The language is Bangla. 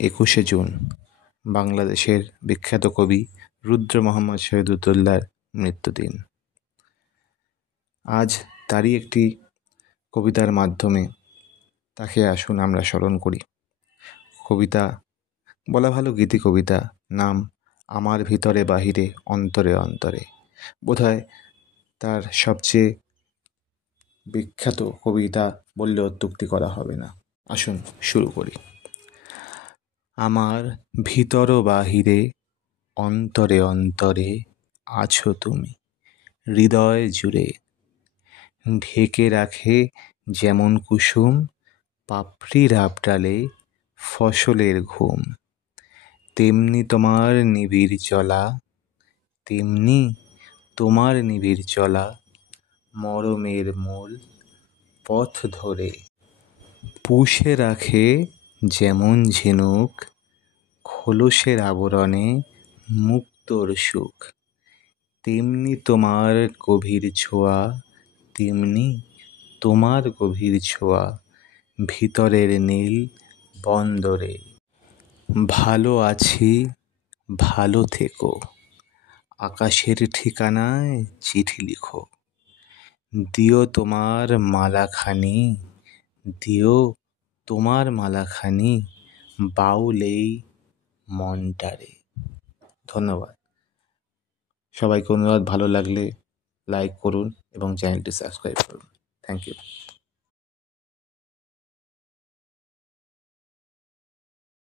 21শে জুন বাংলাদেশের বিখ্যাত কবি রুদ্র মোহাম্মদ শহীদুল্লাহর মৃত্যুদিন। আজ তারই একটি কবিতার মাধ্যমে তাকে আসুন আমরা স্মরণ করি। কবিতা বলা ভালো গীতি কবিতা, নাম আমার ভিতরে বাহিরে অন্তরে অন্তরে। বোধহয় তার সবচেয়ে বিখ্যাত কবিতা বললে অত্যুক্তি করা হবে না। আসুন শুরু করি। আমার ভিতর বাহিরে অন্তরে অন্তরে আছো তুমি, হৃদয় জুড়ে ঢেকে রাখে যেমন কুসুম পাপড়ির আবডালে ফসলের ঘুম। তেমনি তোমার নিবিড় চলা, তেমনি তোমার নিবিড় চলা মরমের মূল পথ ধরে পুষে রাখে যেমন ঝিনুক খোলসের আবরণে মুক্তোর সুখ। তেমনি তোমার গভীর ছোঁয়া, তেমনি তোমার গভীর ছোঁয়া ভিতরের নীল বন্দরে। ভালো আছি, ভালো থেকো, আকাশের ঠিকানায় চিঠি লিখো। দিও তোমার মালাখানি, দিও তোমার মালাখানি বাউল এই মনটারে। ধন্যবাদ সবাইকে। অনুরোধ, ভালো লাগলে লাইক করুন এবং চ্যানেলটি সাবস্ক্রাইব করুন। Thank you.